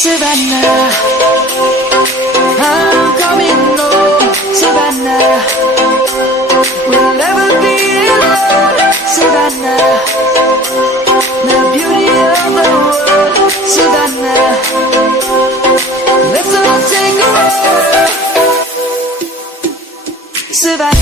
Savannah, I'm coming home. Savannah, we'll never be alone. Savannah, the beauty of the world. Savannah, let's all take a walk. Savannah.